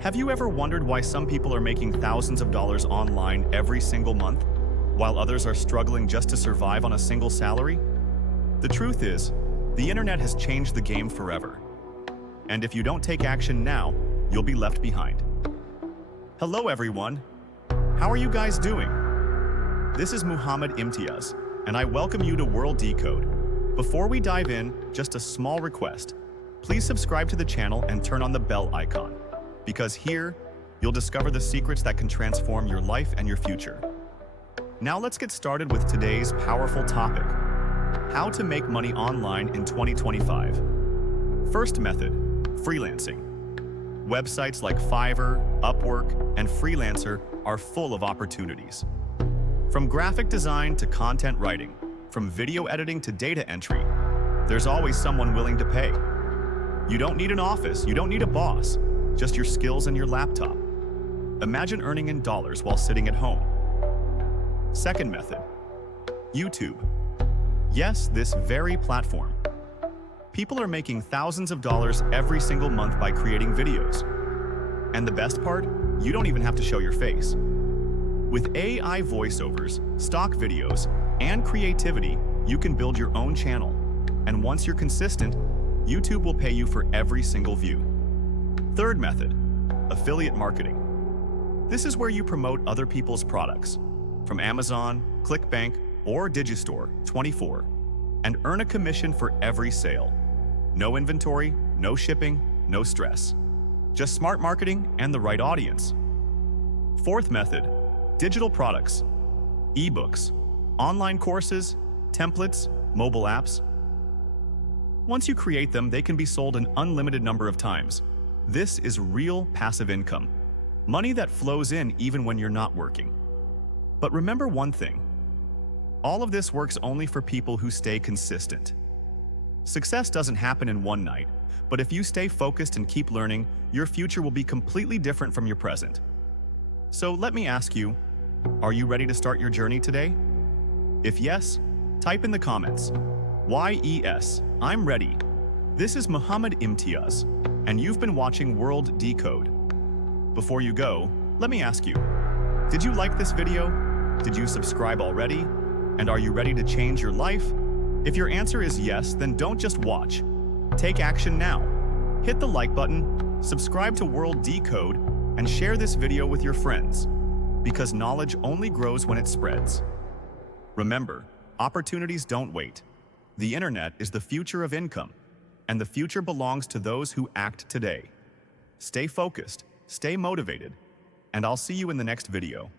Have you ever wondered why some people are making thousands of dollars online every single month, while others are struggling just to survive on a single salary? The truth is, the internet has changed the game forever. And if you don't take action now, you'll be left behind. Hello everyone. How are you guys doing? This is Muhammad Imtiaz, and I welcome you to World Decode. Before we dive in, just a small request. Please subscribe to the channel and turn on the bell icon, because here, you'll discover the secrets that can transform your life and your future. Now let's get started with today's powerful topic: how to make money online in 2025. First method, freelancing. Websites like Fiverr, Upwork, and Freelancer are full of opportunities. From graphic design to content writing, from video editing to data entry, there's always someone willing to pay. You don't need an office, you don't need a boss, just your skills and your laptop. Imagine earning in dollars while sitting at home. Second method, YouTube. Yes, this very platform. People are making thousands of dollars every single month by creating videos. And the best part, you don't even have to show your face. With AI voiceovers, stock videos, and creativity, you can build your own channel. And once you're consistent, YouTube will pay you for every single view. Third method, affiliate marketing. This is where you promote other people's products, from Amazon, ClickBank, or Digistore 24, and earn a commission for every sale. No inventory, no shipping, no stress. Just smart marketing and the right audience. Fourth method, digital products, ebooks, online courses, templates, mobile apps. Once you create them, they can be sold an unlimited number of times. This is real passive income, money that flows in even when you're not working. But remember one thing, all of this works only for people who stay consistent. Success doesn't happen in one night, but if you stay focused and keep learning, your future will be completely different from your present. So let me ask you, are you ready to start your journey today? If yes, type in the comments, YES, I'm ready. This is Muhammad Imtiaz, and you've been watching World Decode. Before you go, let me ask you, did you like this video? Did you subscribe already? And are you ready to change your life? If your answer is yes, then don't just watch. Take action now. Hit the like button, subscribe to World Decode, and share this video with your friends, because knowledge only grows when it spreads. Remember, opportunities don't wait. The internet is the future of income, and the future belongs to those who act today. Stay focused, stay motivated, and I'll see you in the next video.